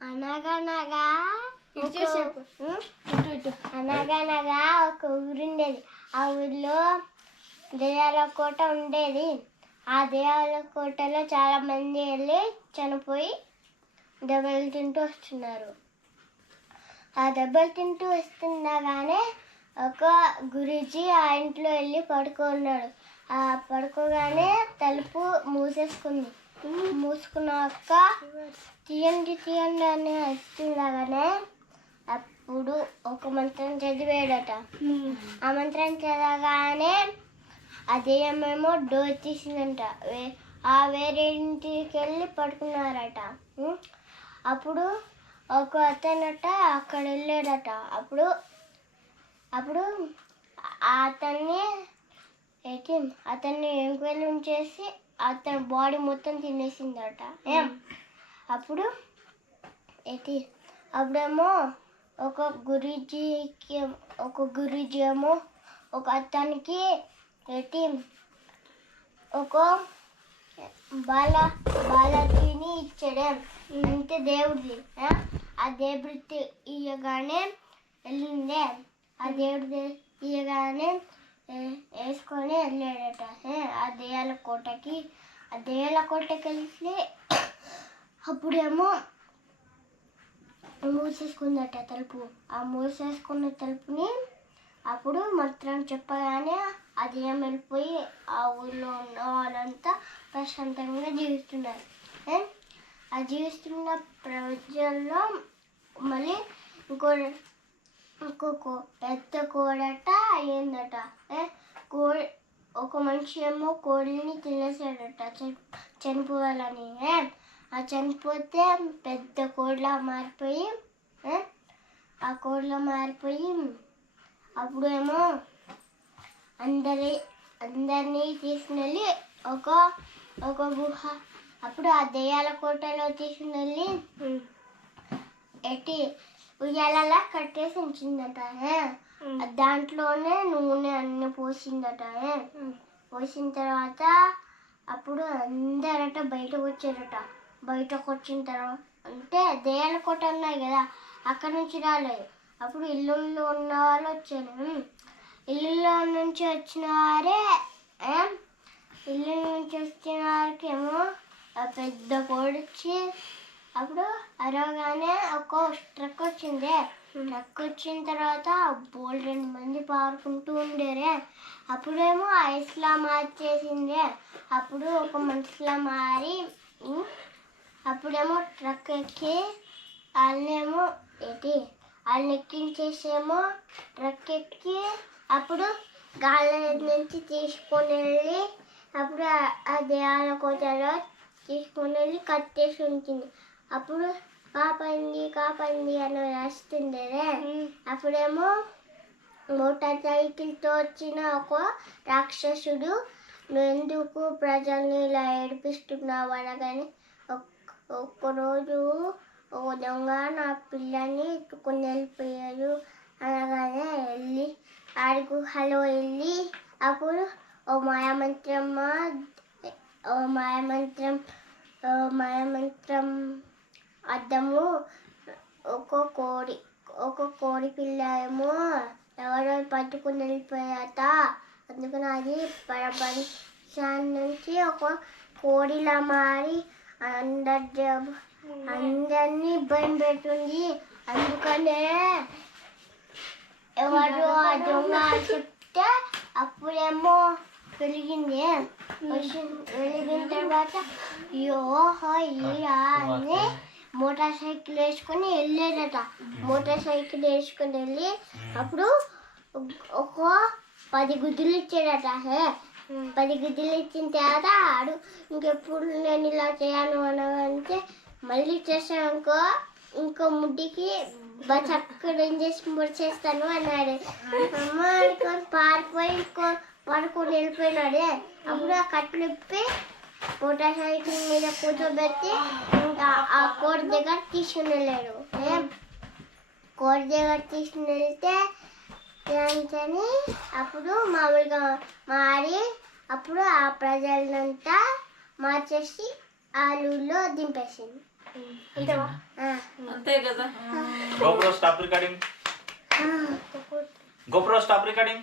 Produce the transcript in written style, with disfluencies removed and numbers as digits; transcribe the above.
అనగనగా అనగనగా ఒక ఊరుండేది. ఆ ఊరిలో దెయ్యాల కోట ఉండేది. ఆ దెయ్యాల కోటలో చాలా మంది వెళ్ళి చనిపోయి దెబ్బలు తింటూ వస్తున్నారు. ఆ దెబ్బలు తింటూ వస్తుండగానే ఒక గురూజీ ఆ ఇంట్లో వెళ్ళి పడుకున్నాడు. ఆ పడుకోగానే తలుపు మూసేసుకుంది. మూసుకున్నాక తీయండి తీయండి అని వస్తుండగానే అప్పుడు ఒక మంత్రం చదివాడట. ఆ మంత్రం చదవగానే ఆ దెయ్యమేమో డోర్ తీసిందంట. వేరే ఇంటికి వెళ్ళి పడుకున్నారట. అప్పుడు ఒక అతనట అక్కడ వెళ్ళాడట. అప్పుడు అతన్ని ఎంక్వైరీ చేసి అతని బాడీ మొత్తం తినేసిందట. అప్పుడేమో ఒక గురూజీ ఏమో ఒక అతనికి ఒక బాలకిని ఇచ్చాడే, ఇంతే దేవుడిది. ఆ దేవుడి ఇయ్యగానే వెళ్ళిందే. ఆ దేవుడి ఇయ్యగానే వేసుకొని వెళ్ళాడట ఆ దెయ్యాల కోటకి. ఆ దెయ్యాల కోటకి వెళ్ళి అప్పుడేమో మూసేసుకుందట తలుపు. ఆ మూసేసుకున్న తలుపుని అప్పుడు మంత్రం చెప్పగానే ఆ దెయ్యం వెళ్ళిపోయి ఆ ఊళ్ళో ఉన్న వాళ్ళంతా ప్రశాంతంగా జీవిస్తున్నారు. ఆ జీవిస్తున్న ప్రజల్లో మళ్ళీ ఇంకో పెద్ద కోడట అయ్యిందట. ఒక మనిషి ఏమో కోడిని తినేసాడట చనిపోవాలని. ఆ చనిపోతే పెద్ద కోడిలా మారిపోయి అప్పుడు ఏమో అందరినీ తీసుకుని వెళ్ళి ఒక గుహ, అప్పుడు ఆ దెయ్యాల కోటలో తీసుకుని వెళ్ళి ఉయ్యాలలా కట్టేసి ఉంచిందట. దాంట్లోనే నూనె అన్ని పోసిందట. పోసిన తర్వాత అప్పుడు అందరట బయటకు వచ్చారట. బయటకు వచ్చిన తర్వాత అంటే దెయ్యాల కోట ఉన్నాయి కదా, అక్కడ నుంచి రాలేదు. అప్పుడు ఇల్లుల్లో ఉన్న వాళ్ళు వచ్చారు. ఇల్లులో నుంచి వచ్చిన వారికి ఏమో పెద్ద కోడి వచ్చి అప్పుడు అరవగానే ఒక ట్రక్ వచ్చింది. ట్రక్ వచ్చిన తర్వాత బోల్డ్ 2 మంది పారుకుంటూ ఉండేరే. అప్పుడేమో ఐస్లా మార్చేసింది. అప్పుడు ఒక మనిషిలా మారి అప్పుడేమో ట్రక్ ఎక్కి వాళ్ళని ఎక్కించేసేమో ట్రక్ ఎక్కి అప్పుడు గాలి నుంచి తీసుకొని వెళ్ళి అప్పుడు ఆ దెయ్యాల కోటలో తీసుకొని వెళ్ళి కట్టేసి ఉంచింది. అప్పుడు కాపాడింది అని రాస్తుండే. అప్పుడేమో మోటార్ సైకిల్తో వచ్చిన ఒక రాక్షసుడు, నువ్వెందుకు ప్రజల్ని ఇలా ఏడిపిస్తున్నావు అనగానే ఒక్కరోజు ఒక దొంగ నా పిల్లని ఎత్తుకుని వెళ్ళిపోయాడు అనగానే వెళ్ళి ఆడి గుహలో వెళ్ళి అప్పుడు ఓ మాయమంత్రం అద్దము ఒక కోడి పిల్ల ఏమో ఎవరో పట్టుకుని వెళ్ళిపోయాట. అందుకని అది ప్రపంచం నుంచి ఒక కోడిలా మారి అందరినీ ఇబ్బంది పెడుతుంది. అందుకనే ఎవరు ఆ దొంగ చెప్తే అప్పుడేమో వెలిగింది. వెలిగిన తర్వాత అని మోటార్ సైకిల్ వేసుకొని వెళ్ళేదట. మోటార్ సైకిల్ వేసుకొని వెళ్ళి అప్పుడు ఒక 10 గుద్దులు ఇచ్చాడట. 10 గుద్దులు ఇచ్చిన తర్వాత ఆడు ఇంకెప్పుడు నేను ఇలా చేయను అనగంటే మళ్ళీ చేసానుకో ఇంకో ముడ్డికి చక్కగా ఇంజక్షన్ పొడిచేస్తాను అన్నాడు. అమ్మ అనుకొని పారిపోయి పడుకొని వెళ్ళిపోయినాడే. అప్పుడు ఆ కట్లు ఇప్పి మోటార్ సైకిల్ మీద కూర్చోబెట్టి ఆ కోడి దగ్గర తీసుకుని వెళ్ళాడు. కోడి దగ్గర తీసుకుని వెళ్తే అప్పుడు మామూలుగా మారి అప్పుడు ఆ ప్రజలంతా మార్చేసి ఆ ఊళ్ళో దింపేసింది. అంతేవా అంతే కదా. GoPro stop recording. GoPro stop recording.